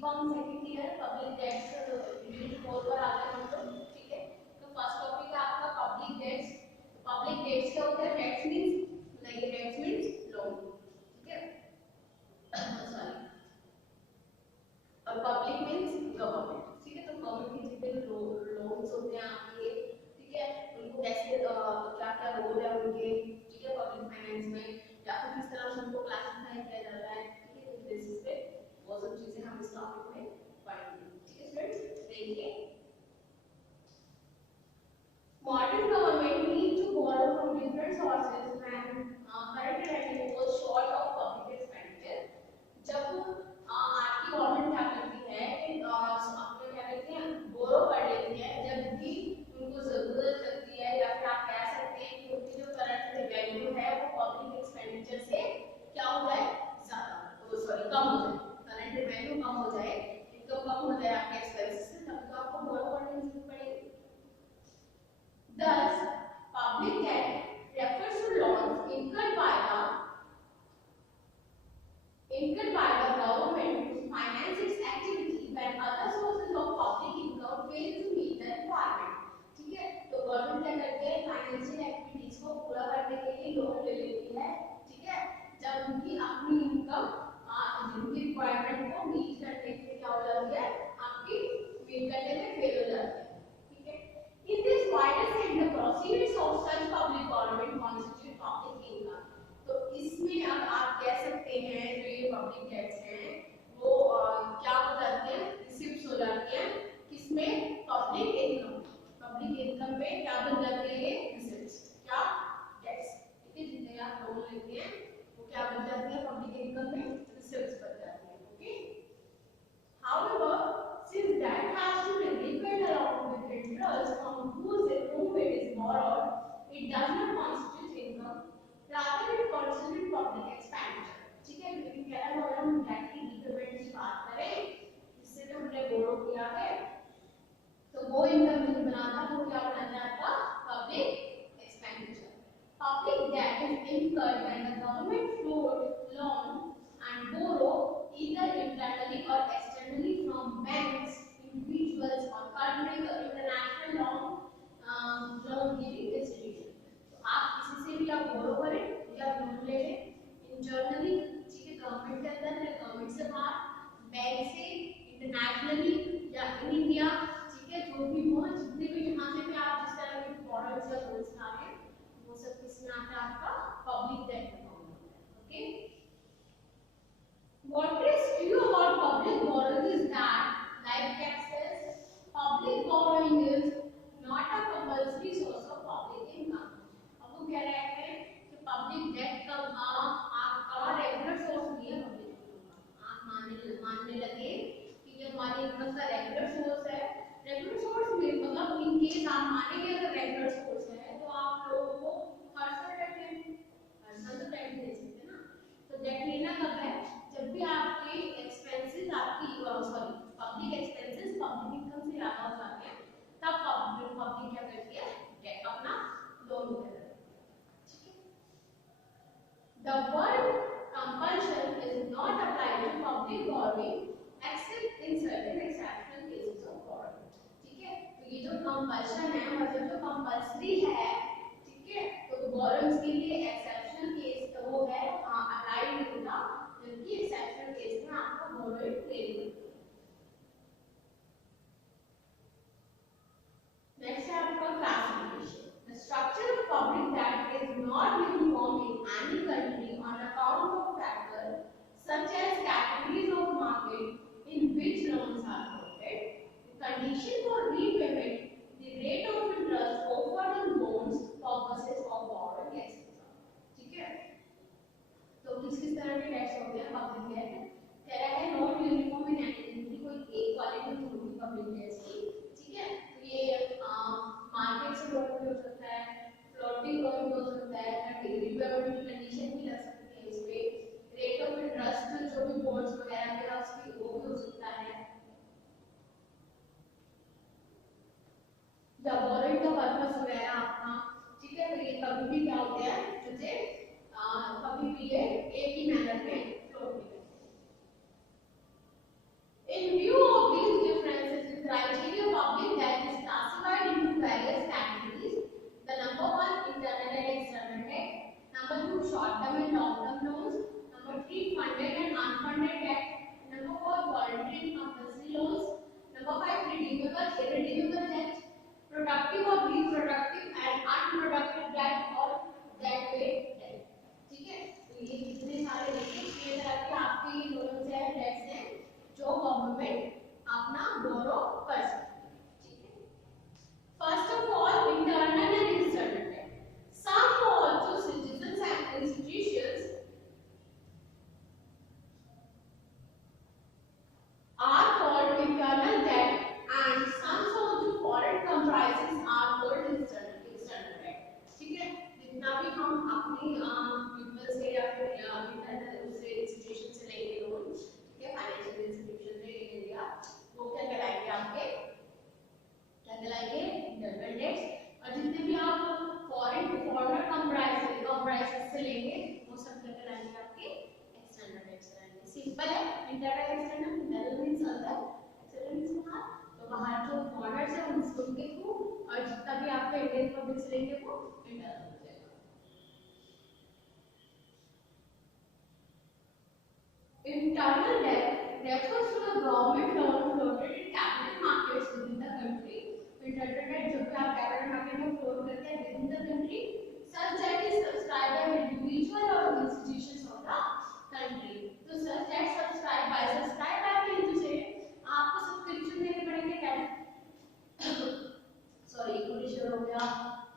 इसको हम second year public dates unit 4 पर आते हैं हम लोग, ठीक है। तो फर्स्ट टॉपिक है आपका पब्लिक डेट्स। पब्लिक डेट्स क्या होता है? डेट्स मींस नहीं, डेट्स मींस लोन, ठीक है, सॉरी, और पब्लिक मींस गवर्नमेंट, ठीक है। तो गवर्नमेंट के जितने लोन्स होते हैं आपके, ठीक है, उनको कैसे क्या क्या रोल है उनके, ठीक है, पब्लिक फाइनेंस में, या फिर किस तरह से उनको क्लासिफाई किया जाता है, ठीक है। इस बेसिस पे वो सब चीजें हम इस टॉपिक में पढ़ेंगे, ठीक है स्टूडेंट्स। देखिए, modern government need to borrow from different sources when current revenue was short of public expenditure। जब आपकी गवर्नमेंट क्या करती है कि अपने क्या करती है, बोरो कर लेती है जब भी उनको जरूरत लगती है, या फिर आप कह सकते हैं कि उनकी जो करंट रेवेन्यू है वो पब्लिक एक्सपेंडिचर से क्या हो जाए, ज्यादा, सॉरी कम हो जाए, करंट रेवेन्यू कम हो जाए, इनकम कम हो जाए आपके एक्सपेंसेस से, तब तो आपको बोरो करने की जरूरत पड़ेगी। Thus, public debt refers to loans incurred by the government to finance its activity when other sources of public income fail to meet the requirement, ठीक है। तो गवर्नमेंट क्या करती है, फाइनेंशियल एक्टिविटीज को पूरा करने के लिए लोन ले लेती है, ठीक है, जब उनकी अपनी इनकम जिनकी रिक्वायरमेंट को मीट करने के क्या हो जाती है, आपकी मीट करने में फेल हो जाती है, ठीक है। In this wider sense, the proceeds of such public borrowing constitute public income। तो इसमें अब आप कह सकते हैं जो ये पब्लिक डेट्स हैं वो क्या हो जाते हैं, रिसिप्ट्स हो जाती हैं, किसमें, पब्लिक इनकम में क्या बन जाते हैं, ये रिसिप्ट्स, क्या, डेट्स, ठीक है। जितने आप लोन लेते हैं वो क्या बन जाती है, पब्लिक इनकम में रिसिप्ट्स बन जाती है, okay. However, since that has to be repaid along with interest from whom it is borrowed, it does not constitute income, rather it constitutes public expenditure, ठीक है। लेकिन कह रहा है अगर हम डेट की रीपेमेंट की बात करें, जिससे जो हमने बोरो किया है, तो वो इनकम नहीं बनाता, वो क्या बनाता है आपका public expenditure. Public debt is incurred when the government float loan and borrow either internally or externally from banks, individuals or countries or international loan giving institution। तो आप किसी से भी आप बोरो करें या लोन ले लें, इंटरनली, ठीक है, गवर्नमेंट के अंदर या गवर्नमेंट से बाहर, बैंक से, इंटरनेशनली या इन इंडिया, ठीक है, जो भी हो, जितने भी जहाँ से भी आप जिस तरह के बोरोइंग्स या लोन्स ला रहे हैं वो सब किसमें आता है, आपका पब्लिक डेट में होता है, okay. What is true about public borrowing is that, like taxes, public borrowing is not a compulsory source of public income। अब वो कह रहे हैं कि पब्लिक डेट का आपका रेगुलर सोर्स नहीं है पब्लिक इनकम का। आप मानने लगे कि ये हमारी इनकम का रेगुलर सोर्स है, रेगुलर सोर्स में मतलब इन केस आप मानेंगे अगर रेगुलर सोर्स है तो आप लोगों को हर साल तो टैक्स दे सकते हैं ना। तो डेट लेना कब है, जब भी आपके एक्सपेंसेस आपकी sorry public expenses public income से ज्यादा हो जाते हैं, तब पब्लिक क्या करती है, डेट अपना लोन ले लेती है, ठीक है। The word compulsion is not applied to public borrowing except in certain exceptional cases of borrowing, ठीक है। तो ये जो कंपल्शन है मतलब जो कंपल्सरी है, ठीक है, तो बोरोइंग्स के लिए एक्सेप्शनल केस तो वो है अप्लाई नहीं होता, जबकि एक्सेप्शनल केस में आपको बोरोइंग ले लेनी है। नेक्स्ट है आपका classification. The structure of public debt is not uniform in any country on account of factors such as categories of market in which loans are quoted, the condition for repayment, the rate of interest offered on loans, purposes of borrowing, etc. ठीक है। तो किस तरह के डेट्स होते हैं public debt, कह रहा है not uniform in any country, कोई एक क्वालिटी नहीं होती पब्लिक डेट्स की, ठीक है। तो ये मार्केट से लोन भी हो सकता है, फ्लोटिंग लोन भी हो सकता है, रिपेमेंट की कंडीशन भी लग सकती है इस पे, रेट ऑफ इंटरेस्ट जो भी बॉन्ड्स वगैरह में उसकी वो भी हो सकता है। जब बोरोइंग का पर्पस वगैरह आपका, ठीक है, तो ये कभी भी क्या होते हैं, मुझे कभी भी ये एक ही मैनर में फ्लोट नहीं करते। इन के थ्रू, और जितना भी आपका इंडियन पब्लिक रहेंगे वो इंटरनल हो जाएगा। Internal debt refers to the government loan floated in capital markets within the country. Internal debt जो भी आप capital market में float करते हैं within the country, such debt is subscribed by individual or institutions of the country. तो such debt subscribed by means से आपको subscription देने पड़ेंगे क्या? Sorry, equity share हो गया,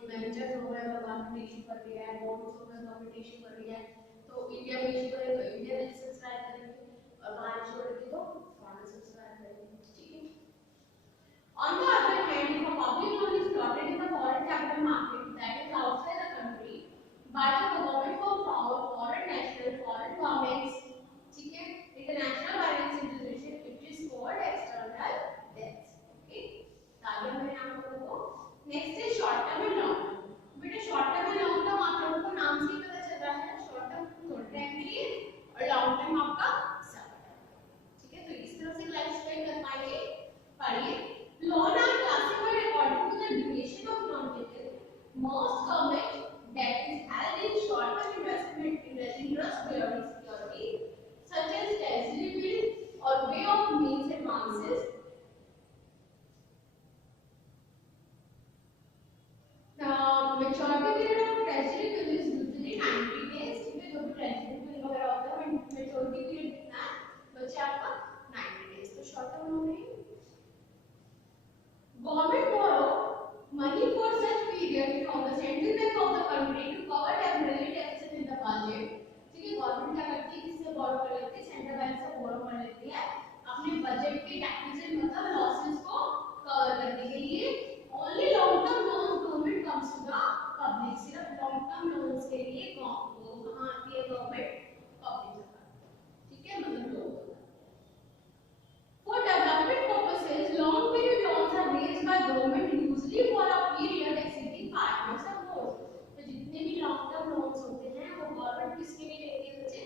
debentures हो गए, गवर्नमेंट इशू कर रही है, bonds हो गए, गवर्नमेंट इशू कर रही है, तो इंडिया में इशू करे तो इंडिया में सब्सक्राइब करेंगे, और बाहर इशू करेंगे तो फॉरेन सब्सक्राइब करेंगे, ठीक है। On the other hand, if a public loan is floated in the foreign capital market that is outside the country by the government for foreign national foreign governments, ठीक है, international finance institution, it is called external debts, okay। आगे मैंने आपको देखो next है short term and long term. बेटा short term and long term आप लोगों को नाम से ही पता चल रहा है, शॉर्ट टर्म थोड़े टाइम के लिए और लॉन्ग टर्म आपका ज्यादा टाइम, ठीक है। तो इस तरह से लाइफ स्पेंड कर पाएंगे। पढ़िए, loan are classified according to the duration of loan period. Most government debt is held in short term investment interest bearing security such as treasury bill और way of means advances. Maturity period of treasury bill is usually 90 days, ठीक है। जो भी treasury bill वगैरह होता है maturity period कितना है बच्चे आपका 90 days, तो शॉर्ट टर्म हो गई। Government borrow money for such period from the central bank of the country to cover temporary deficit in the budget, ठीक है। गवर्नमेंट क्या करती है, किससे borrow कर लेती है, सेंट्रल बैंक से borrow कर लेती है अपने बजट के डेफिसिट मतलब लॉसेस को कवर करने के लिए। Only long term loans government comes to the public, सिर्फ long term loans के लिए वो कहाँ आती है गवर्नमेंट, पब्लिक से, ठीक है, मतलब लोग। For development purposes, long period loans are raised by government usually for a period exceeding 5 years or more। तो जितने भी long term loans होते हैं वो गवर्नमेंट किसके लिए लेती है बच्चे,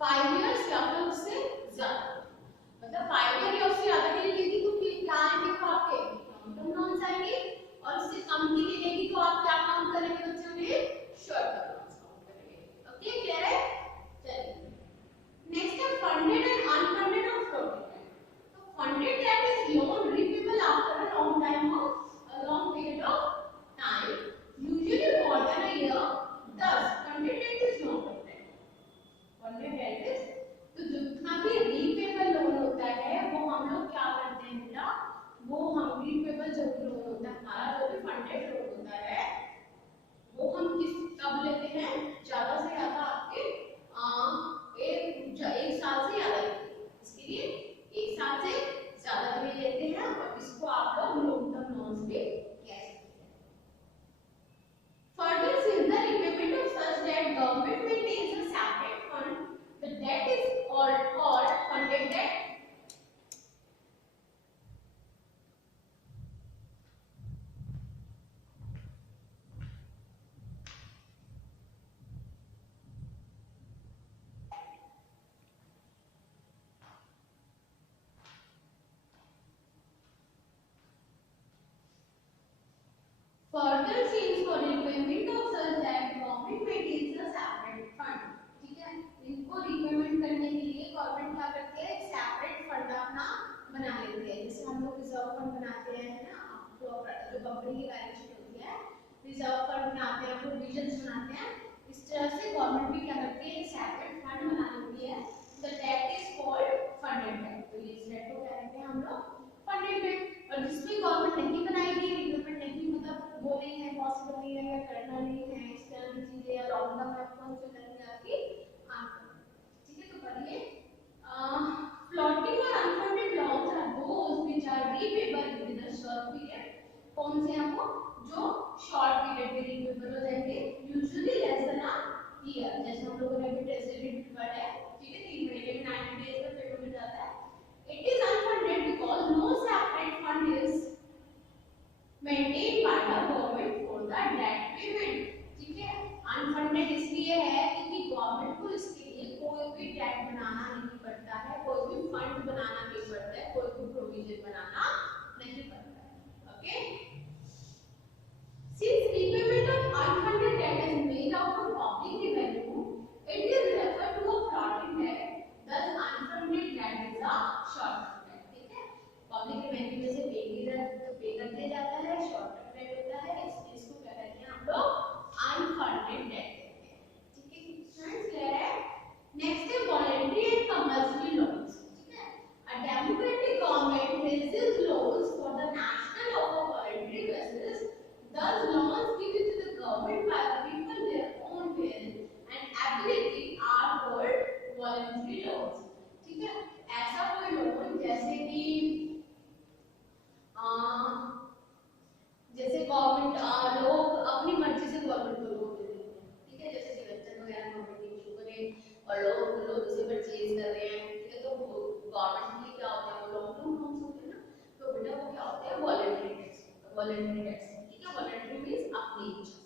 5 years या फिर उससे ज्यादा, मतलब 5 year या उससे ज्यादा के लिए लेगी तो फिर क्या आएंगे तो आपके लॉन्ग टर्म लोन्स आएंगे, और उससे कम के लिए लेगी तो आप क्या काउंट करेंगे बच्चों में, शॉर्ट टर्म लोन्स काउंट करेंगे। ओके, क्लियर है? चलिए नेक्स्ट है फंडेड एंड अनफंडेड और फ्लोटिंग डेट। तो funded debt is loan repayable after a long time of a long period of time usually more than a year, thus funded debt is not funded. Funded debt is तो जितना भी repayable loan होता है वो हम लोग क्या करते हैं बेटा, वो हम रीपेबल जो भी लोन होता है हमारा, जो भी फंडेड लोन होता है वो हम किस कब लेते हैं, ज्यादा से ज्यादा आपके एक साल से ज्यादा लेते हैं, इसके लिए एक साल से ज्यादा के लिए लेते हैं, और इसको आप लोग लॉन्ग टर्म लोन्स भी कह सकते हैं। Further, since the repayment of such debt, government maintains a separate fund. The debt is called funded debt. Further, since for repayment of such debt, government maintains a separate fund, ठीक है। इनको repayment करने के लिए गवर्नमेंट क्या करती है, एक सेपरेट फंड अपना बना लेती है, जैसे हम लोग रिजर्व फंड बनाते हैं ना, जो कंपनी की बैलेंस शीट होती है, रिजर्व फंड बनाते हैं, प्रोविजंस बनाते हैं, इस तरह से गवर्नमेंट भी क्या करती है, एक सेपरेट फंड बना लेती है। The debt is called funded debt. तो ये डेट को क्या कहते हैं हम लोग, फंडेड डेट। और जिसमें गवर्नमेंट नहीं बनाएगी, रिपेमेंट नहीं, मतलब वो नहीं है, पॉसिबल नहीं है, या करना नहीं है, इस तरह की चीजें, या लॉन्ग टर्म में कौन से करनी है आपकी, ठीक है। तो पढ़िए, फ्लोटिंग और unfunded loans are those which are repayable with a short period. कौन से हैं वो, जो शॉर्ट पीरियड में रीपेबल हो जाएंगे, usually less than a year, जैसे हम लोगों ने अभी ट्रेजरी बिल पढ़ा है, ठीक है, 3 महीने में 90 डेज में पेमेंट हो जाता है। It is unfunded because no separate fund is maintained by the government for the debt payment, ठीक है। अनफंडेड इसलिए है क्योंकि गवर्नमेंट को इसके लिए कोई भी डेट बनाना नहीं पड़ता है, कोई भी फंड बनाना नहीं पड़ता है, कोई भी प्रोविजन बनाना नहीं पड़ता है, Okay. Since repayment of unfunded debt is made out of public revenue, it is referred to a floating debt. Thus, unfunded debt is a short-term debt. ठीक है? Public revenue में से पे कर दिया जाता है, short-term debt होता है. इसको क्या कहते हैं हम लोग? Unfunded debt कहते हैं. ठीक है? Students clear है? Next है voluntary and compulsory loans. ठीक है? A democratic government raises loans for the national or voluntary basis. Thus, loans given to the government by the people their own will and ability are called voluntary loans. ठीक है? ऐसा कोई लोन जैसे गवर्नमेंट लोग अपनी मर्जी से गवर्नमेंट को लोन दे देते हैं. ठीक है? जैसे डिवेंचर वगैरह गवर्नमेंट इशू करे और लोग उसे परचेज कर रहे हैं. ठीक है? तो गवर्नमेंट के क्या होते हैं, वो लॉन्ग टर्म लोन्स होते हैं ना. तो बेटा वो क्या होते हैं? Voluntary debts. Voluntary debts. Voluntary means अपनी इच्छा.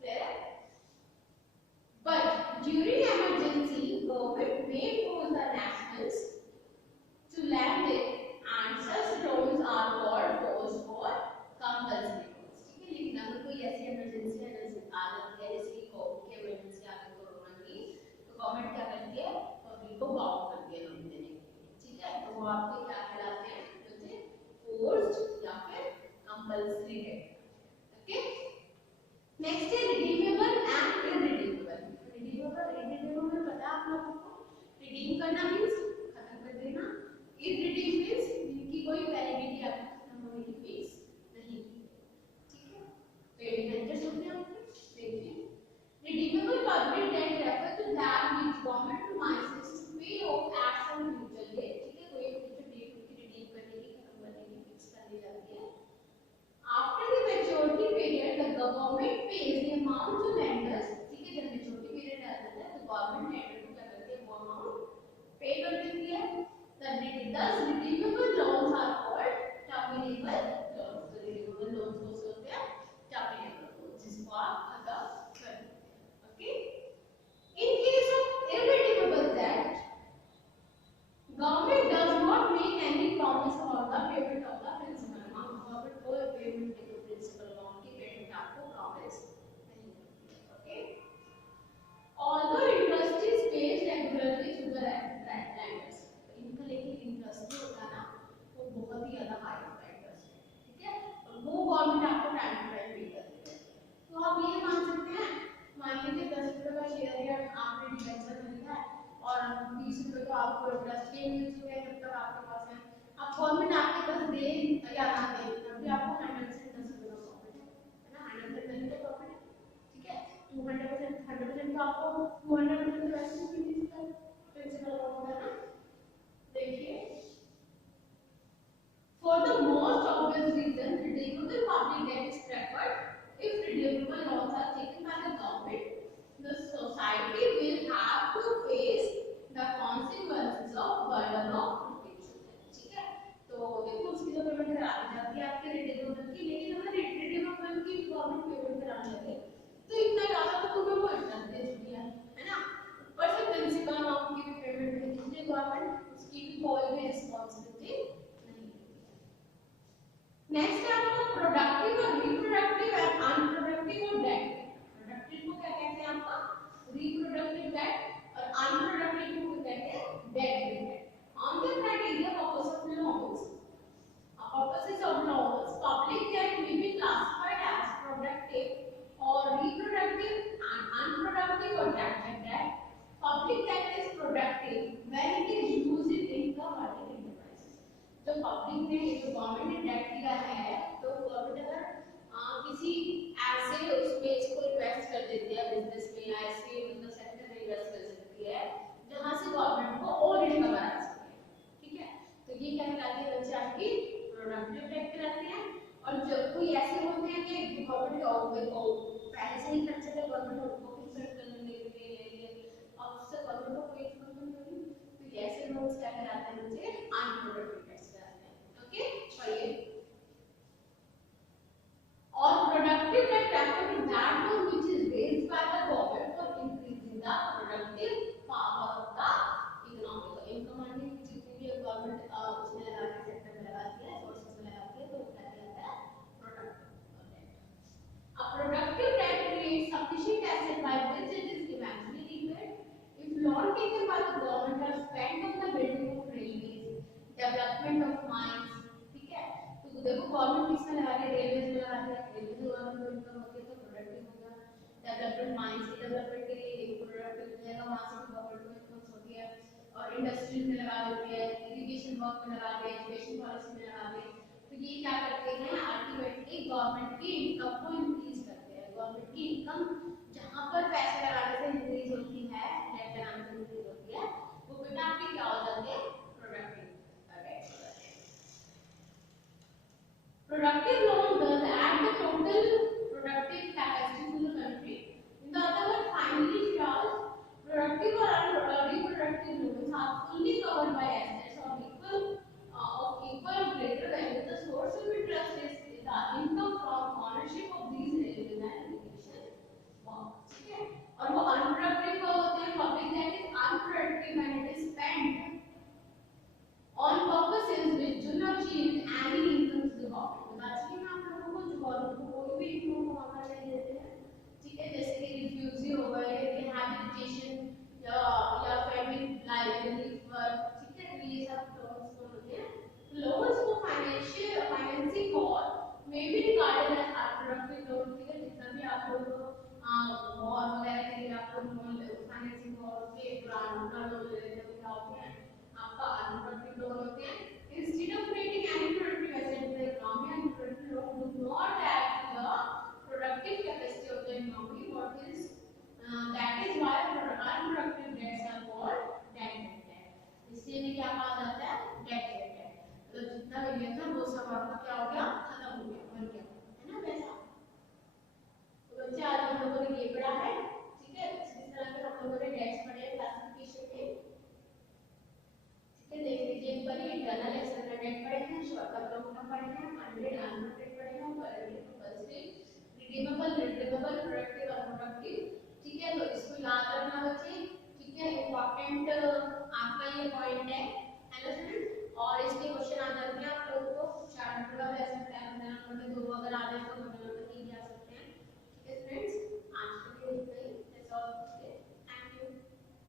Clear? But during emergency, government may force the nationals to lend it, and such loans are called forced or compulsory loans. ठीक है? लेकिन अगर कोई ऐसी इमरजेंसी आ जाती है, जैसे कि कोविड की इमरजेंसी आ गई कोरोना की, तो गवर्नमेंट क्या करती है? पब्लिक को बाउंड करती है लोन देने के लिए. ठीक है? तो वो आपके क्या कहलाते हैं? जैसे फोर्स्ड या फिर compulsory debt. Okay. Next is redeemable and irredeemable. Redeemable पता है आप लोगों को? Redeem करना means खत्म कर देना. Irredeem means इनकी कोई validity आपको खत्म होने की fix नहीं. ठीक है? तो ये डिवेंचर्स होते हैं आपके. देखिए. Redeemable public debt refers to that which government promises to pay off at some future date. ठीक है? कोई future date उनकी redeem करने की, खत्म करने की fix कर दी जाती है. After the maturity period, the government pays the amount to lenders. ठीक है? जब maturity period आ जाता है, तो government lender को क्या करती है? वो amount pay कर देती है. Thus, redeemable loans are called terminable loans. तो redeemable loans को बोलते हैं terminable loans, जिसको आप खत्म कर देते हैं. Okay? In case of irredeemable debt, government does not make any promise about the payment of the principal amount. Government कोई payment के principal amount की payment आपको promise नहीं करती है. Okay? Although interest is paid regularly to the lenders, इनका लेकिन interest जो होता है ना, वो बहुत ही ज़्यादा high होता है interest. ठीक है? और वो government आपको time to time pay करती है. तो आप ये मान सकते हैं, मान लीजिए 10 रुपए का शेयर है, आपने डिवेंचर खरीदा है और 20 रुपए का आपको इंटरेस्ट पे मिल चुका है. जब तक आपके पास है, अब गवर्नमेंट आपके पास दे या ना दे, तभी आपको 100% 10 रुपए का प्रॉफिट है ना. 100% का प्रॉफिट है. ठीक है? 100% तो आपको 200% तो वैसे भी मिल चुका है प्रिंसिपल अमाउंट है ना. देखिए, for the most obvious reason, redeemable public debt is preferred. If redeemable loans are taken by the government, the society will have to face the consequences of burden of protection. ठीक है? तो देखो उसकी तो पेमेंट करा दी जाती है आपके रिडेमेबल की, लेकिन अगर रिडेमेबल की गवर्नमेंट पेमेंट कराने लगे तो इतना ज्यादा तो तुम्हें वो इंटरेस्ट दे चुकी है ना. ऊपर से प्रिंसिपल अमाउंट की भी पेमेंट दे चुकी है गवर्नमेंट, उसकी भी कोई भी रिस्पांसिबिलिटी नहीं है. नेक्स्ट है आपका प्रोडक्टिव और reproductive and unproductive debt. Productive को क्या कहते हैं आपका? रिप्रोडक्टिव डेट और अनप्रोडक्टिव को कहते हैं debt debt. On the criteria purposes of loans, public debt may be classified as productive or reproductive and unproductive or debt debt. Public debt is productive when it is used in income earning enterprises. जो पब्लिक ने जो गवर्नमेंट ने डेट किया है, तो गवर्नमेंट अगर किसी ऐसे उसमें इसको इन्वेस्ट कर देती है बिजनेस में, या ऐसे मतलब सेक्टर में इन्वेस्ट कर सकती है जहां से गवर्नमेंट को और इनकम आ सके. ठीक है? तो ये क्या कहलाती है बच्चे? आपकी प्रोडक्टिव डेट कहलाती है. और जो कोई ऐसे होते हैं कि गवर्नमेंट को पहले से ही खर्चे थे, गवर्नमेंट उनको फिर करने के लिए ले लिए, अब उससे गवर्नमेंट को कोई इन्कम नहीं मिली, तो ऐसे लोग क्या कहलाते हैं बच्चे? अनप्रोडक्टिव डेट्स कहलाते हैं. ओके? चलिए डेवलपमेंट माइंड्स की डेवलपमेंट के लिए एक प्रोडक्ट हो जाएगा, वहां से भी गवर्नमेंट को इनकम्स होती है और इंडस्ट्रीज में लगा देती है, इरिगेशन वर्क में लगा दे, एजुकेशन पॉलिसी में लगा दे। तो ये क्या करते हैं, अल्टीमेटली गवर्नमेंट की इनकम को इंक्रीज करते हैं। गवर्नमेंट की इनकम जहां पर पैसे लगाने से इंक्रीज होती है, नेट लगाने से इंक्रीज होती है, वो बेटा आपकी क्या हो जाते हैं, productive. Productive loan does add the total productive capacity to the country. In the other word, finally, Charles, productive or reproductive loans are fully covered by assets of equal greater value. The source of interest is the income from ownership of these railways and irrigation works. ठीक है? और वो unproductive का होते हैं public that is unproductive and it is spent on purposes which do not yield any income to the government. बताइए मैं आप लोगों को जो गवर्नमेंट को कोई भी इनकम कमाना नहीं देते हैं, ठीक है, जैसे कि रिफ्यूजी हो गए, रिहैबिलिटेशन या फैमिली लाइबिलिटी पर, ठीक है, तो ये सब लोन्स को होते हैं। लोन्स को फाइनेंसिंग और may be regarded as unproductive loan, ठीक है, जितना भी आप लोग वॉर वगैरह के लिए आप लोग लोन फाइनेंसिंग और के